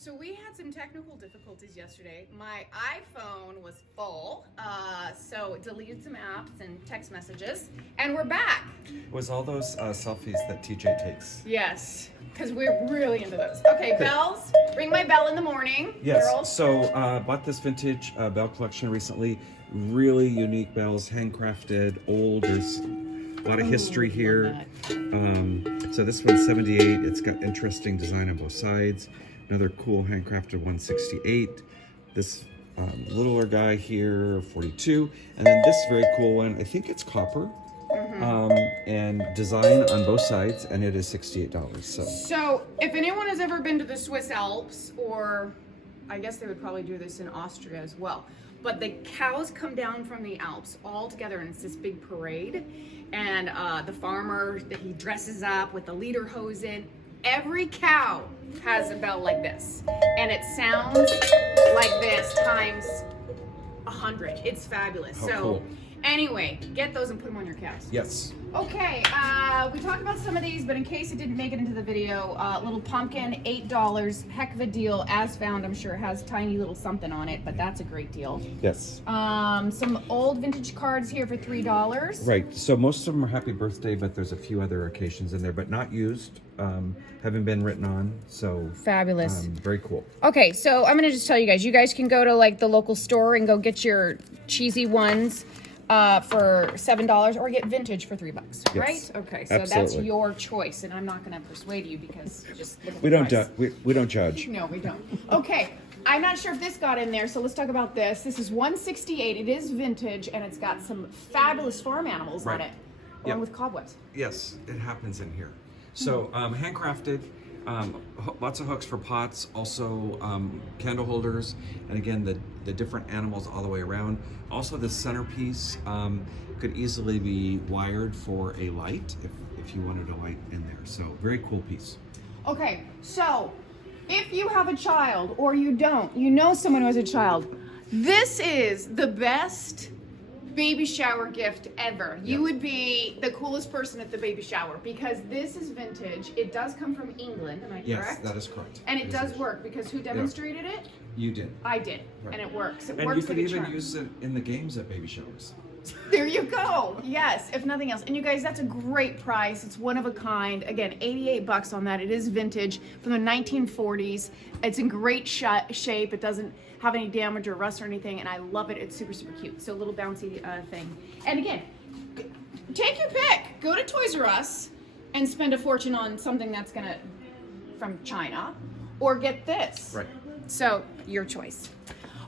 So we had some technical difficulties yesterday. My iPhone was full, so it deleted some apps and text messages, and we're back. It was all those selfies that TJ takes. Yes, because we're really into those. Okay, bells. Ring my bell in the morning. Yes, girls. so bought this vintage bell collection recently. Really unique bells, handcrafted, old. There's a lot of history here. So this one's 78. It's got interesting design on both sides. Another cool handcrafted 168. This littler guy here, 42. And then this very cool one, I think it's copper. And design on both sides, and it is $68. So if anyone has ever been to the Swiss Alps, or I guess they would probably do this in Austria as well, but the cows come down from the Alps all together, and it's this big parade, and the farmer, he dresses up with the lederhosen. Every cow has a bell like this, and it sounds like this times 100. It's fabulous. How so cool. Anyway, get those and put them on your cows. Yes. Okay, we talked about some of these, but in case it didn't make it into the video, little pumpkin, $8, heck of a deal, as found. I'm sure it has tiny little something on it, but that's a great deal. Yes. Some old vintage cards here for $3. Right. So most of them are happy birthday, but there's a few other occasions in there, but not used. Haven't been written on. So Fabulous. very cool. Okay, so I'm gonna just tell you guys can go to like the local store and go get your cheesy ones for $7, or get vintage for $3, Yes. right? Okay, so that's Absolutely. your choice, and I'm not gonna persuade you because just look at We the don't price. we don't judge. No, we don't. Okay, I'm not sure if this got in there, so let's talk about this. This is 168. It is vintage, and it's got some fabulous farm animals on Right. it, along Yep. with cobwebs. Yes, it happens in here. So handcrafted, lots of hooks for pots, also candle holders, and again the different animals all the way around. Also the centerpiece could easily be wired for a light if you wanted a light in there. So very cool piece. Okay, so if you have a child, or you don't, you know someone who has a child, this is the best baby shower gift ever. You Yeah. would be the coolest person at the baby shower, because this is vintage. It does come from England, am I Yes, correct? that is correct. And it That does is work, because who demonstrated it? You did. I did, Right. and it works. It And works you could like a even charm. use it in the games at baby showers. There you go. Yes, if nothing else. And you guys, that's a great price. It's one of a kind. Again, $88 on that. It is vintage from the 1940s. It's in great shape. It doesn't have any damage or rust or anything, and I love it. It's super, super cute. So a little bouncy thing. And again, take your pick. Go to Toys R Us and spend a fortune on something that's gonna from China, or get this. Right. So your choice.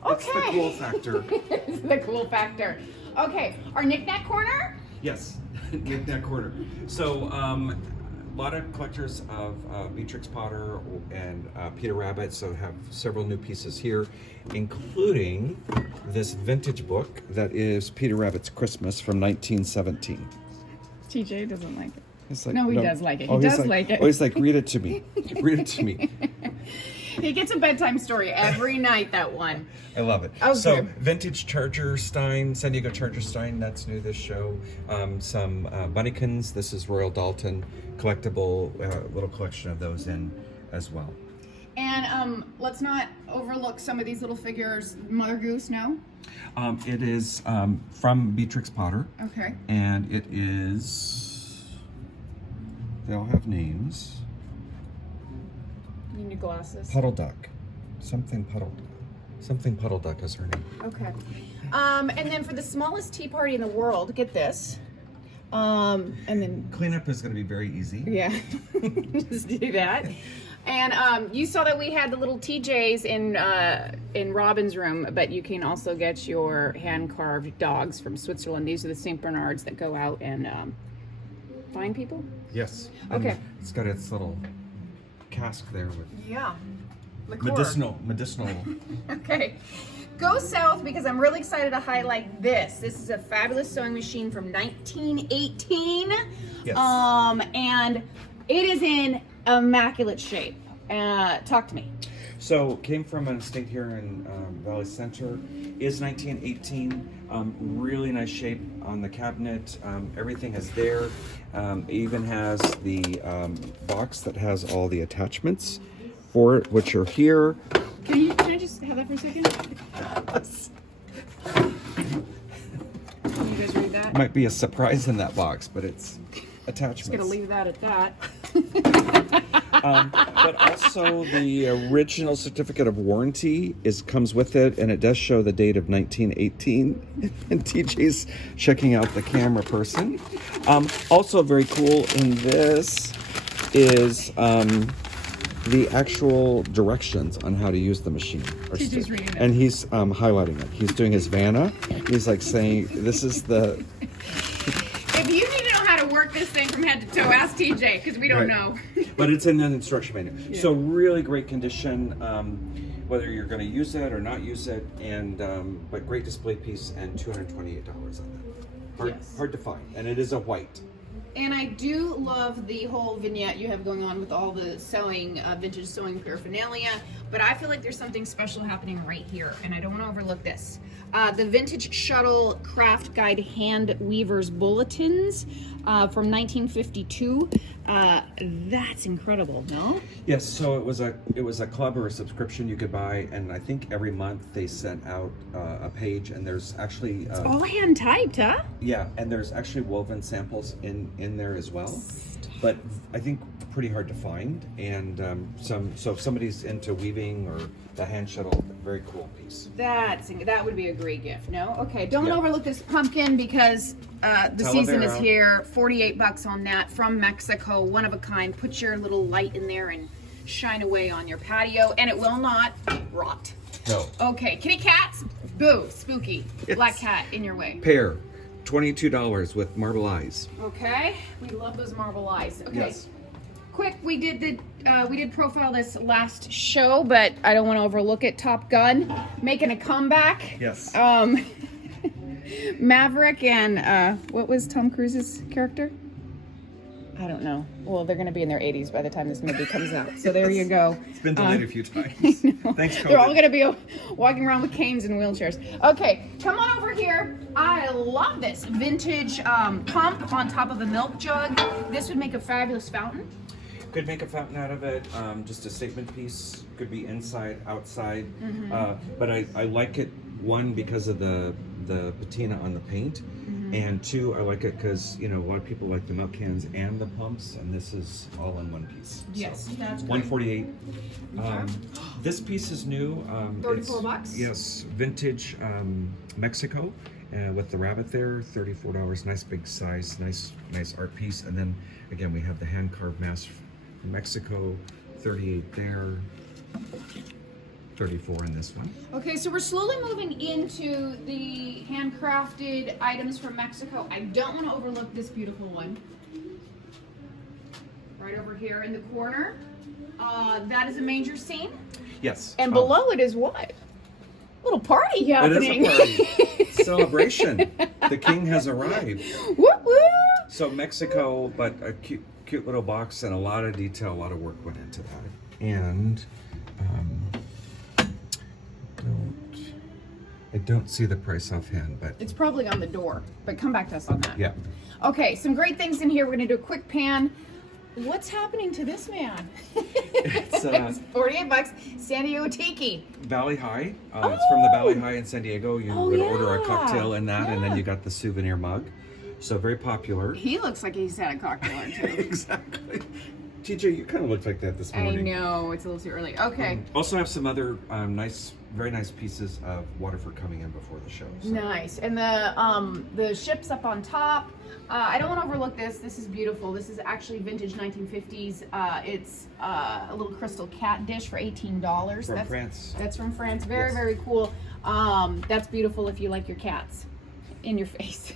That's Okay. the cool factor. It's the cool factor. Okay, our knick-knack corner. Yes, knick-knack corner. So, a lot of collectors of Beatrix Potter and Peter Rabbit, so have several new pieces here, including this vintage book that is Peter Rabbit's Christmas from 1917. TJ doesn't like it. It's like, No, he does like it. He he's does like it. Oh, he's like, read it to me. Read it to me. He gets a bedtime story every night, that one. I love it. Okay. So, vintage Charger Stein, San Diego Charger Stein, that's new this show. Some Bunnykins, this is Royal Dalton, collectible, little collection of those in as well. And let's not overlook some of these little figures. Mother Goose, no? It is from Beatrix Potter, Okay. and it is, they all have names. You need glasses. Puddle Duck, something Puddle Duck is her name. Okay. And then for the smallest tea party in the world, get this. And then Cleanup is going to be very easy. yeah, just do that. And you saw that we had the little TJs in Robin's room, but you can also get your hand-carved dogs from Switzerland. These are the St. Bernards that go out and find people. Yes. Okay. And it's got its little cask there with Yeah. medicinal. Okay. Go south, because I'm really excited to highlight this. This is a fabulous sewing machine from 1918. Yes. And it is in immaculate shape. Talk to me. So came from an estate here in Valley Center. Is 1918. Really nice shape on the cabinet. Everything is there. It even has the box that has all the attachments for it, which are here. Can I just have that for a second? Can you guys read that? Might be a surprise in that box, but it's attachments. Just gonna leave that at that. But also the original certificate of warranty comes with it, and it does show the date of 1918. And TJ's checking out the camera person. Also very cool in this is the actual directions on how to use the machine. TJ's reading it. And he's highlighting it. He's doing his Vanna. He's like saying, "This is the." If you need to know how to work this thing from head to toe, ask TJ, because we don't know. But it's in an instruction manual. Yeah. So really great condition, whether you're going to use it or not use it, and but great display piece, and $228 on that. Hard to find, and it is a white. And I do love the whole vignette you have going on with all the sewing, vintage sewing paraphernalia, but I feel like there's something special happening right here, and I don't want to overlook this. The Vintage Shuttle Craft Guide Hand Weavers Bulletins from 1952. That's incredible, no? Yes, so it was a club or a subscription you could buy, and I think every month they sent out a page, and there's actually it's all hand typed, huh? Yeah, and there's actually woven samples in there as well, but I think pretty hard to find. And so if somebody's into weaving or the hand shuttle, very cool piece. That would be a great gift. No, okay. Don't overlook this pumpkin because the season is here. $48 on that from Mexico, one of a kind. Put your little light in there and shine away on your patio, and it will not rot. No. Okay, kitty cats. Boo, spooky. Yes. Black cat in your way. Pair, $22 with marble eyes. Okay, we love those marble eyes. Okay. Yes. Quick, we did profile this last show, but I don't want to overlook it. Top Gun making a comeback. Yes. Maverick and what was Tom Cruise's character? I don't know. Well, they're going to be in their 80s by the time this movie comes out. So there you go. It's been delayed a few times. Thanks, COVID. They're all going to be walking around with canes and wheelchairs. Okay, come on over here. I love this vintage pump on top of a milk jug. This would make a fabulous fountain. Could make a fountain out of it, just a statement piece. Could be inside, outside. But I like it, one, because of the patina on the paint, and two, I like it because a lot of people like the milk cans and the pumps, and this is all in one piece. Yes, so, that's great. $148. This piece is new. $34. Yes, vintage Mexico. With the rabbit there, $34. Nice big size, nice art piece. And then again, we have the hand carved mask from Mexico, $38 there, $34 in this one. Okay, so we're slowly moving into the handcrafted items from Mexico. I don't want to overlook this beautiful one. Right over here in the corner. That is a manger scene. Yes. And below it is what? Little party happening. It is a party. Celebration. The king has arrived. Woo woo! So Mexico, but a cute little box, and a lot of detail, a lot of work went into that. And I don't see the price offhand, but it's probably on the door. But come back to us on that. Yeah. Okay, some great things in here. We're gonna do a quick pan. What's happening to this man? It's $48. San Diego Tiki. Valley High. It's from the Valley High in San Diego. You would order a cocktail in that, and then you got the souvenir mug. So very popular. He looks like he's had a cocktail or two. Exactly. TJ, you kind of looked like that this morning. I know, it's a little too early. Okay. Also have some other very nice pieces of Waterford coming in before the show. So. Nice. And the ship's up on top. I don't want to overlook this. This is beautiful. This is actually vintage 1950s. It's a little crystal cat dish for $18. From France. That's from France. Very, very cool. That's beautiful if you like your cats in your face.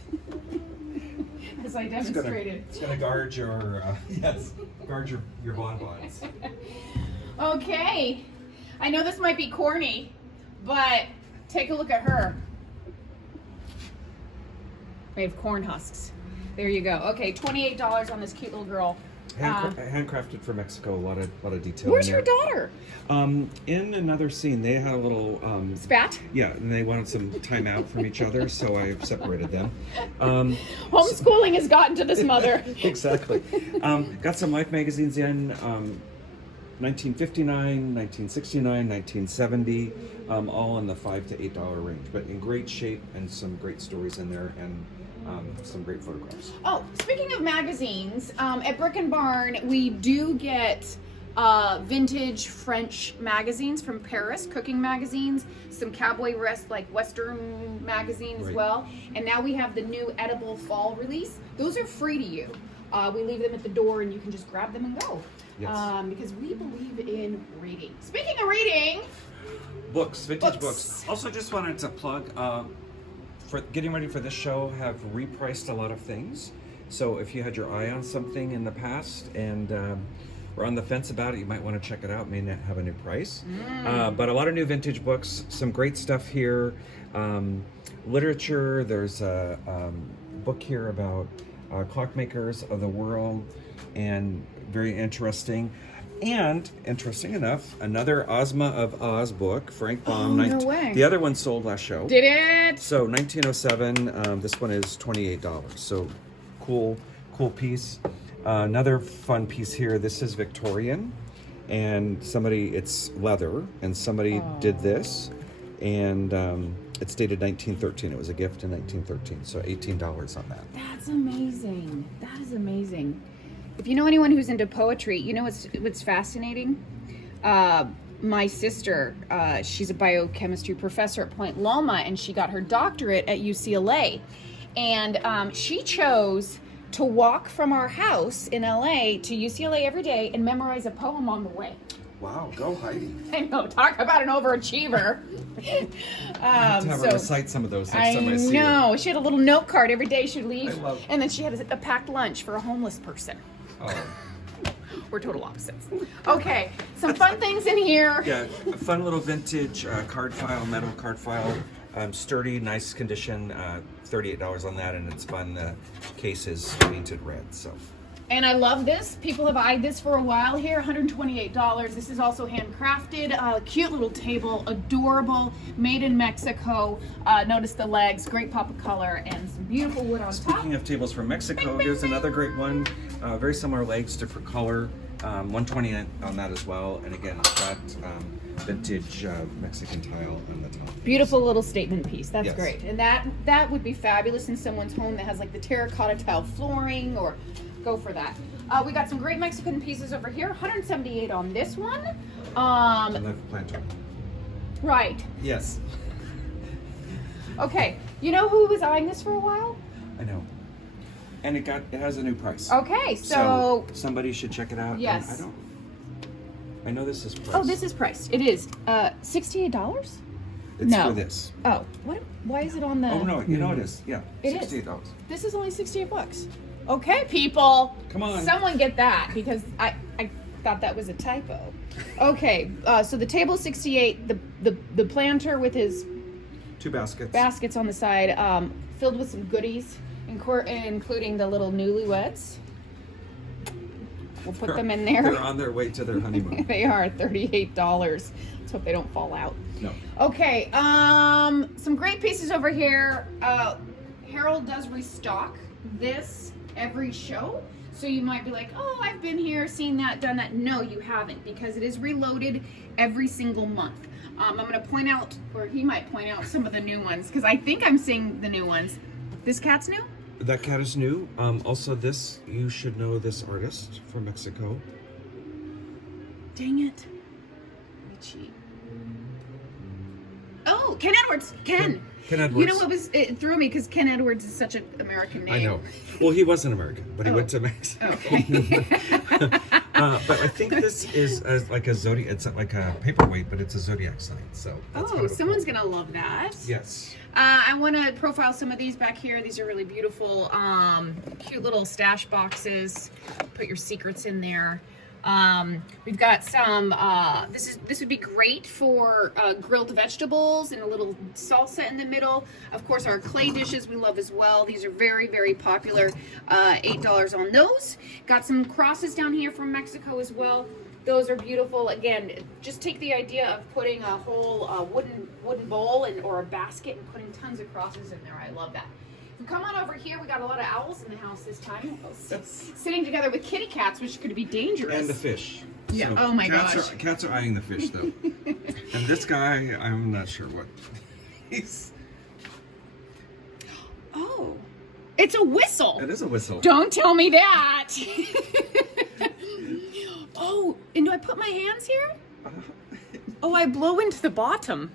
As I demonstrated. It's gonna guard your guard your bonbons. Okay. I know this might be corny, but take a look at her. We have corn husks. There you go. Okay, $28 on this cute little girl. Handcrafted for Mexico. A lot of detail. Where's your daughter? In another scene, they had a little spat. Yeah, and they wanted some time out from each other, so I separated them. Homeschooling has gotten to this mother. Exactly. Got some Life magazines in. 1959, 1969, 1970, all in the $5 to $8 range, but in great shape and some great stories in there, and some great photographs. Oh, speaking of magazines, at Brick and Barn, we do get vintage French magazines from Paris, cooking magazines, some cowboy like Western magazine as Right. well. And now we have the new edible fall release. Those are free to you. We leave them at the door and you can just grab them and go. Yes. Because we believe in reading. Speaking of reading, Books, vintage Books. books. Also, just wanted to plug, for getting ready for this show, have repriced a lot of things. So if you had your eye on something in the past and were on the fence about it, you might want to check it out. It may not have a new price. But a lot of new vintage books, some great stuff here. Literature, there's a book here about clockmakers of the world, and very interesting. And interesting enough, another Ozma of Oz book, Frank Baum. Oh, no way. The other one sold last show. did it? So 1907. This one is $28. So cool piece. Another fun piece here. This is Victorian, and it's leather, and somebody did this, and it's dated 1913. It was a gift in 1913. So $18 on that. That's amazing. That is amazing. If you know anyone who's into poetry, you know what's fascinating? My sister, she's a biochemistry professor at Point Loma, and she got her doctorate at UCLA. And she chose to walk from our house in LA to UCLA every day and memorize a poem on the way. Wow, go Heidi. I know, talk about an overachiever. Have her recite some of those next time I see her. know. She had a little note card every day she'd leave. I love- And then she had a packed lunch for a homeless person. Oh. We're total opposites. Okay, some fun things in here. Yeah, a fun little vintage card file, metal card file. Sturdy, nice condition. $38 on that, and it's fun. The case is painted red, so. And I love this. People have eyed this for a while here. $128. This is also handcrafted. Cute little table, adorable, made in Mexico. Notice the legs, great pop of color, and some beautiful wood on top. Speaking of tables from Mexico, here's another great one. Very similar legs, different color. $120 on that as well. And again, flat vintage Mexican tile on the top. Beautiful little statement piece. That's Yes. great. And that would be fabulous in someone's home that has like the terracotta tile flooring, or go for that. We got some great Mexican pieces over here. $178 on this one. I love planter. Right. Yes. Okay. You know who was eyeing this for a while? I know. And it has a new price. Okay, so somebody should check it out. and Yes. I know this is priced. oh, this is priced. It is $68. It's no. for this. Oh, what? Why is it on the? Oh no, you know it is. Yeah. It is. $68. This is only $68. Okay, people. Come on. Someone get that, because I thought that was a typo. Okay, so the table is $68. The planter with his 2 baskets. baskets on the side, filled with some goodies, including the little newlyweds. We'll put them in there. They're on their way to their honeymoon. They are $38. Let's hope they don't fall out. No. Okay, some great pieces over here. Harold does restock this every show. So you might be like, oh, I've been here, seen that, done that. No, you haven't, because it is reloaded every single month. I'm going to point out, or he might point out some of the new ones, because I think I'm seeing the new ones. This cat's new? That cat is new. Also, this, you should know this artist from Mexico. Dang it. Let me cheat. Oh, Ken Edwards. Ken Edwards. You know what it threw me, because Ken Edwards is such an American name. I know. Well, he wasn't American, but he went to Mexico. Okay. But I think this is like a zodiac. It's like a paperweight, but it's a zodiac sign. So. That's kind of someone's cool. gonna love that. Yes. I want to profile some of these back here. These are really beautiful, cute little stash boxes. Put your secrets in there. We've got some, this would be great for grilled vegetables and a little salsa in the middle. Of course, our clay dishes we love as well. These are very, very popular. $8 on those. Got some crosses down here from Mexico as well. Those are beautiful. Again, just take the idea of putting a whole wooden bowl or a basket and putting tons of crosses in there. I love that. Come on over here. We got a lot of owls in the house this time. Sitting together with kitty cats, which could be dangerous. And the fish. Yeah. So Oh my cats gosh. Cats are eyeing the fish though. And this guy, I'm not sure what. He's. Oh, it's a whistle. It is a whistle. Don't tell me that. Oh, and do I put my hands here? Oh, I blow into the bottom.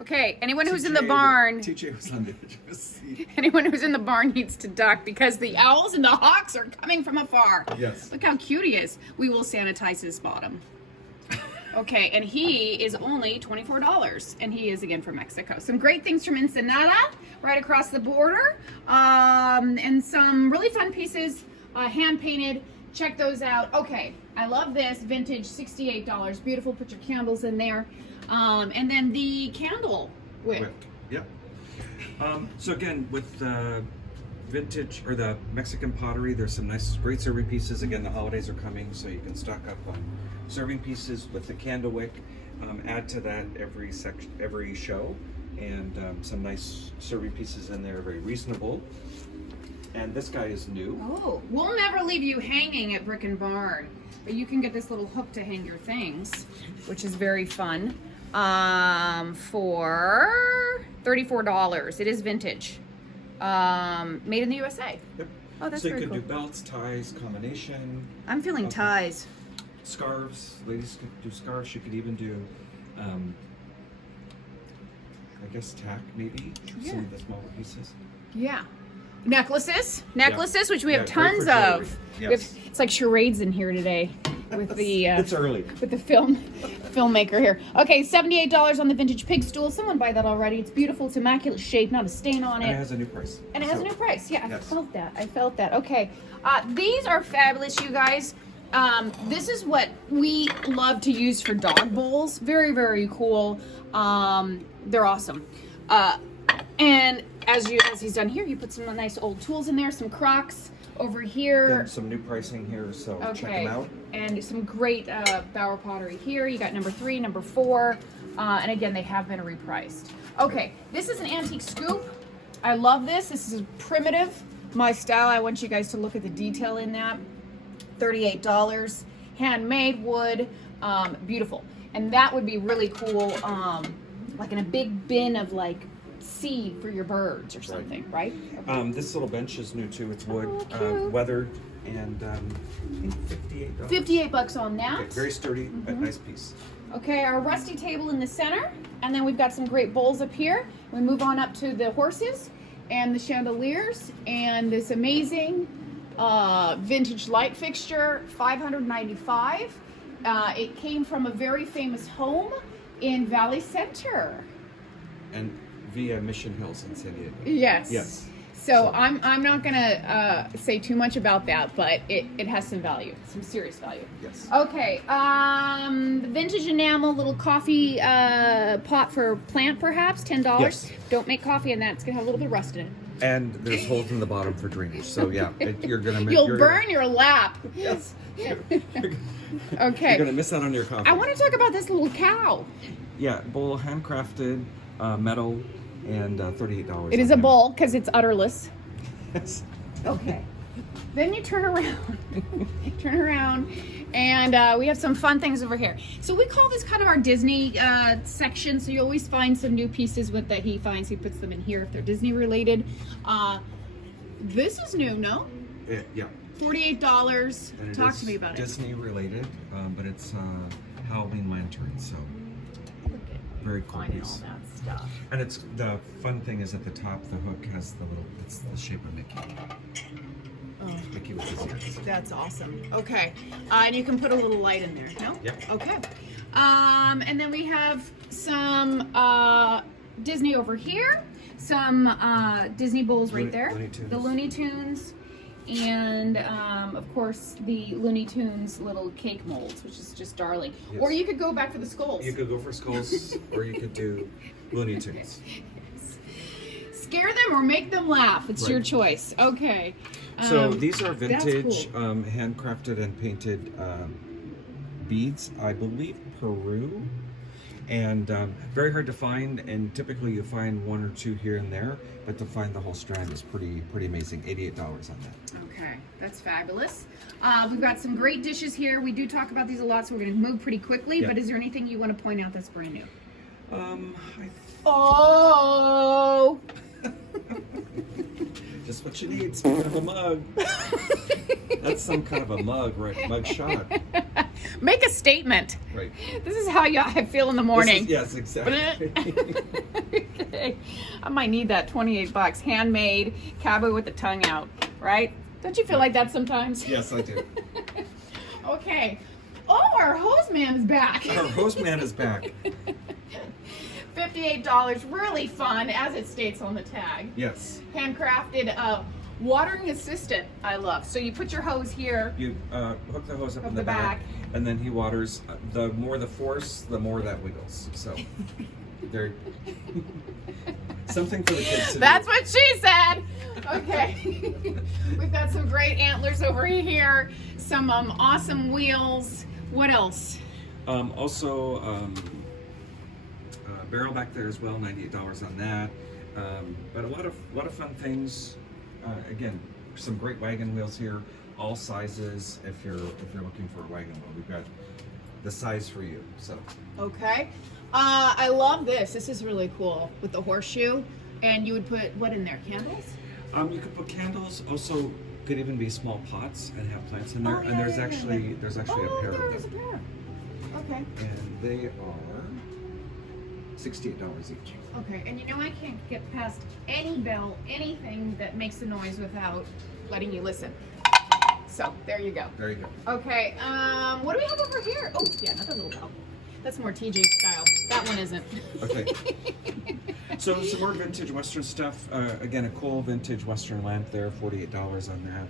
Okay, anyone who's in the barn, TJ was on the edge of his seat. anyone who's in the barn needs to duck because the owls and the hawks are coming from afar. Yes. Look how cute he is. We will sanitize his bottom. Okay, and he is only $24, and he is again from Mexico. Some great things from Ensenada, right across the border, and some really fun pieces, hand painted. Check those out. Okay, I love this vintage, $68. Beautiful. Put your candles in there, and then the candle wick. Yep. So again, with the vintage or the Mexican pottery, there's some nice, great serving pieces. Again, the holidays are coming, so you can stock up on serving pieces with the candle wick. Add to that every show, and some nice serving pieces in there, very reasonable. And this guy is new. Oh, we'll never leave you hanging at Brick and Barn, but you can get this little hook to hang your things, which is very fun. For $34. It is vintage. Made in the USA. Yep. Oh, that's so you very can cool. do belts, ties, combination, I'm feeling Okay. ties. scarves. Ladies could do scarves. You could even do, I guess, tack maybe. Yeah. Some of the smaller pieces. Yeah. Necklaces, which we have Yeah, great tons for jewelry. of. Yes. It's like charades in here today with the It's early. with the filmmaker here. Okay, $78 on the vintage pig stool. Someone buy that already. It's beautiful. It's immaculate shape, not a stain on And it it. has a new price. And it has So, a new price. Yeah, yes. I felt that. Okay. These are fabulous, you guys. This is what we love to use for dog bowls. Very, very cool. They're awesome. And as he's done here, you put some nice old tools in there, some Crocs over here. Then some new pricing here, so check Okay, them out. and some great Bauer pottery here. You got number 3, number 4, and again, they have been repriced. Okay, this is an antique scoop. I love this. This is primitive, my style. I want you guys to look at the detail in that. $38, handmade wood, beautiful. And that would be really cool, like in a big bin of like seed for your birds or something, right? Okay. This little bench is new too. It's wood, Oh, cute. weathered, and I think $58. $58 on that. Okay, very sturdy, but nice piece. Okay, our rusty table in the center, and then we've got some great bowls up here. We move on up to the horses and the chandeliers and this amazing vintage light fixture, $595. It came from a very famous home in Valley Center. And via Mission Hills in San Diego. Yes. Yes. So I'm not gonna say too much about that, but it has some value, some serious value. Yes. Okay, the vintage enamel little coffee pot for plant, perhaps $10. Yes. Don't make coffee in that; it's gonna have a little bit of rust in it. And there's holes in the bottom for drainage. So yeah, you're gonna You'll burn your lap. Yes. Okay. You're gonna miss out on your coffee. I want to talk about this little cow. Yeah, bowl, handcrafted, metal, and $38. It is a bowl because it's udderless. Yes. Okay. Then you turn around, and we have some fun things over here. So we call this kind of our Disney section. So you always find some new pieces that he finds. He puts them in here if they're Disney related. This is new, no? Yeah. $48. And it Talk is to me about it. Disney related, but it's Halloween lantern, so Look at very cool finding piece. all that stuff. And it's the fun thing is at the top, the hook has it's the shape of Mickey. Oh. Mickey with his ears. That's awesome. Okay. And you can put a little light in there, no? Yep. Okay. And then we have some Disney over here. Some Disney bowls right there. Looney Tunes. The Looney Tunes. And of course the Looney Tunes little cake molds, which is just darling. Yes. Or you could go back for the skulls. You could go for skulls, or you could do Looney Tunes. Scare them or make them laugh. It's your Right. choice. Okay. So these are that's vintage, cool. handcrafted and painted beads. I believe Peru. And very hard to find, and typically you find one or two here and there, but to find the whole strand is pretty amazing. $88 on that. Okay, that's fabulous. We've got some great dishes here. We do talk about these a lot, so we're going to move pretty quickly. Yeah. But is there anything you want to point out that's brand new? Oh! Just what you need, speaking of a mug. That's some kind of a mug, right? Mug shot. Make a statement. Right. This is how I feel in the morning. Yes, exactly. Okay. I might need that. $28. Handmade, cowboy with the tongue out, right? Don't you feel like that sometimes? Yes, I do. Okay. Oh, our hose man is back. Our host man is back. $58. Really fun, as it states on the tag. Yes. Handcrafted watering assistant. I love. So you put your hose here. You hook the hose up in the the back, back. and then he waters. The more the force, the more that wiggles. So, there. Something for the kids to do. That's what she said. Okay. We've got some great antlers over here. Some awesome wheels. What else? Also, barrel back there as well. $98 on that. But a lot of fun things. Again, some great wagon wheels here, all sizes. If you're looking for a wagon wheel, we've got the size for you. So. Okay. I love this. This is really cool with the horseshoe. And you would put what in there? Candles? You could put candles. Also, could even be small pots and have plants in there. Oh, yeah, and there's yeah, actually yeah. there's actually a pair there of is a them. pair. Okay. And they are $68 each. Okay. And you know I can't get past any bell, anything that makes a noise without letting you listen. So there you go. There you go. Okay. What do we have over here? Oh yeah, another little bell. That's more TJ style. That one isn't. Okay. So some more vintage Western stuff. Again, a cool vintage Western lamp there, $48 on that.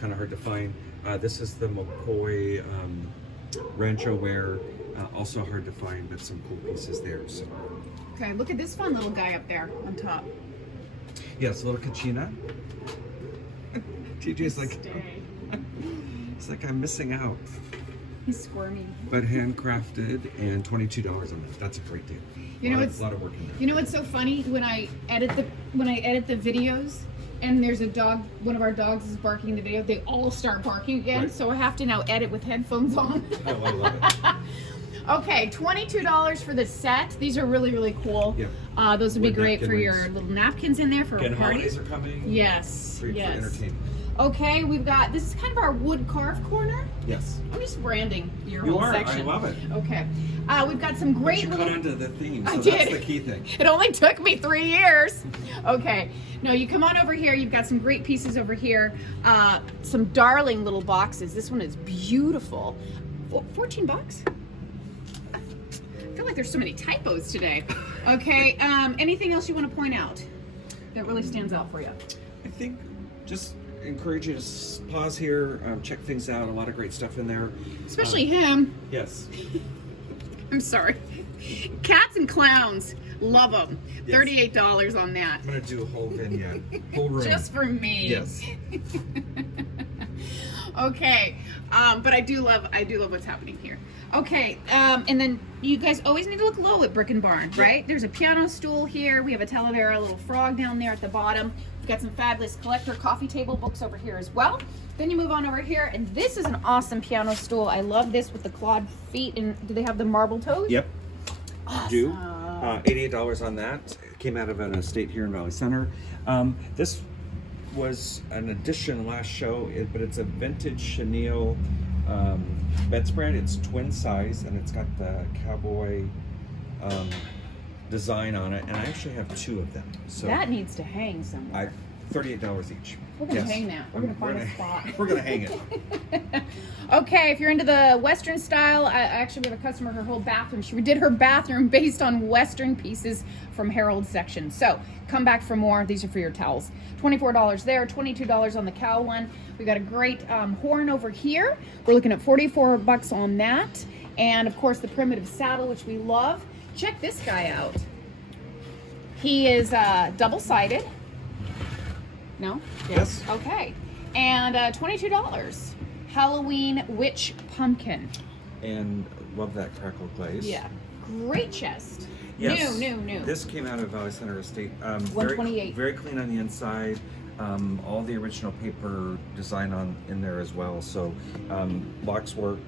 Kind of hard to find. This is the McCoy Rancho ware. Also hard to find, but some cool pieces there. So. Okay, look at this fun little guy up there on top. Yes, a little Kachina. TJ's like, Stay. it's like I'm missing out. He's squirmy. But handcrafted and $22 on that. That's a great deal. You know, a it's lot of work in there. You know what's so funny? When I edit the videos and there's a dog, one of our dogs is barking in the video, they all start barking again. Right. So I have to now edit with headphones on. Oh, I love it. Okay, $22 for the set. These are really, really cool. Yeah. Those would be With great napkin for your rings. little napkins in there for Again, a party. holidays are coming. Yes. For yes. entertainment. Okay, we've got, this is kind of our wood carve corner. Yes. I'm just branding your You whole are. section. I love it. Okay. We've got some But great you little... caught onto the theme, I so that's did. the key thing. It only took me 3 years. Okay. No, you come on over here. You've got some great pieces over here. Some darling little boxes. This one is beautiful. 14 bucks? I feel like there's so many typos today. Okay. Anything else you want to point out that really stands out for you? I think just encourage you to pause here, check things out. A lot of great stuff in there. Especially him. Yes. I'm sorry. Cats and clowns. Love them. Yes. $38 on that. I'm gonna do a whole vignette, whole room. Just for me. Yes. Okay, but I do love what's happening here. Okay, and then you guys always need to look low at Brick and Barn, right? There's a piano stool here. We have a Talavera little frog down there at the bottom. We've got some fabulous collector coffee table books over here as well. Then you move on over here, and this is an awesome piano stool. I love this with the clawed feet. And do they have the marble toes? Yep. Awesome. Do. $88 on that. Came out of an estate here in Valley Center. This was an addition last show, but it's a vintage chenille bedspread. It's twin size, and it's got the cowboy design on it. And I actually have 2 of them. So That needs to hang somewhere. $38 each. We're gonna hang that. We're gonna find a spot. We're gonna hang it. Okay, if you're into the Western style, actually we have a customer, her whole bathroom, she did her bathroom based on Western pieces from Harold's section. So come back for more. These are for your towels. $24 there, $22 on the cow one. We've got a great horn over here. We're looking at 44 bucks on that. And of course the primitive saddle, which we love. Check this guy out. He is double-sided. No? Yes. Okay. And $22. Halloween witch pumpkin. And love that crackle glaze. Yeah. Great chest. Yes. New. This came out of Valley Center Estate. 128. Very clean on the inside. All the original paper design in there as well. So box work.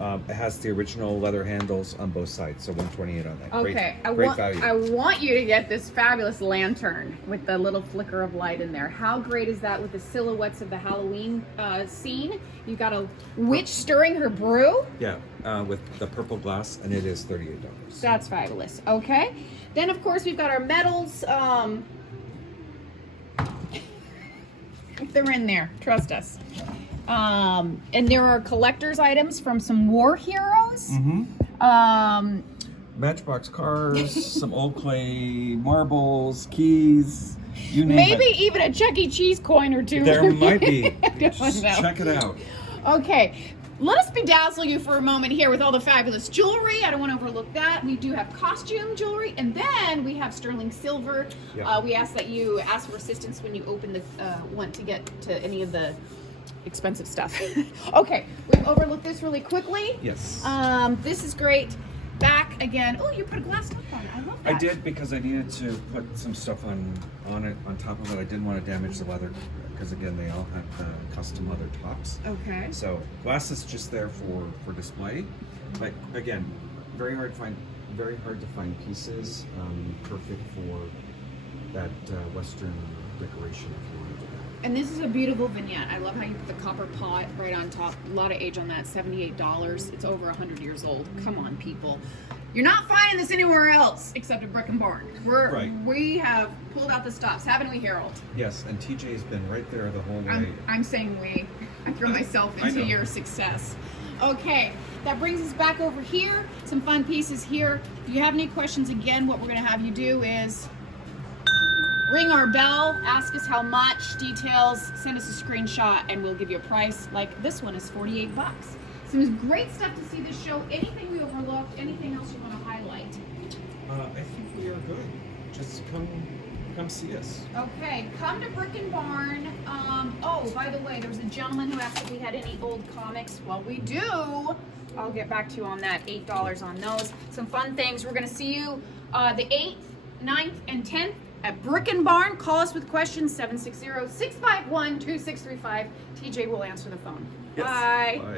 It has the original leather handles on both sides. So 128 on that. Okay, Great value. I want you to get this fabulous lantern with the little flicker of light in there. How great is that with the silhouettes of the Halloween scene? You got a witch stirring her brew. Yeah, with the purple glass, and it is $38. That's fabulous. Okay, then of course we've got our medals. They're in there. Trust us. And there are collector's items from some war heroes. Matchbox cars, some old clay marbles, keys, you name Maybe it. even a Chuck E. Cheese coin or two. There might be. I don't Just know. check it out. Okay, let us bedazzle you for a moment here with all the fabulous jewelry. I don't want to overlook that. We do have costume jewelry, and then we have sterling silver. Yeah. We ask that you ask for assistance when you open the want to get to any of the expensive stuff. Okay, we've overlooked this really quickly. Yes. This is great. Back again. Oh, you put a glass top on it. I love that. I did because I needed to put some stuff on top of it. I didn't want to damage the leather because again they all have custom leather tops. Okay. So glass is just there for display, but again, very hard to find pieces perfect for that Western decoration if you wanted to do that. And this is a beautiful vignette. I love how you put the copper pot right on top. A lot of age on that, $78. It's over 100 years old. Come on, people. You're not finding this anywhere else except at Brick and Barn. We have pulled out the stops, haven't we, Harold? Yes, and TJ's been right there the whole way. I'm saying we. I throw myself I into know. your success. Okay, that brings us back over here. Some fun pieces here. If you have any questions, again, what we're going to have you do is ring our bell, ask us how much, details, send us a screenshot, and we'll give you a price. Like this one is $48. Some great stuff to see this show. Anything we overlooked? Anything else you want to highlight? I think we are good. Just come see us. Okay, come to Brick and Barn. Oh, by the way, there was a gentleman who asked if we had any old comics. Well, we do. I'll get back to you on that. $8 on those. Some fun things. We're going to see you the 8th, 9th, and 10th at Brick and Barn. Call us with questions, 760-651-2635. TJ will answer the phone. Yes. Bye. Bye.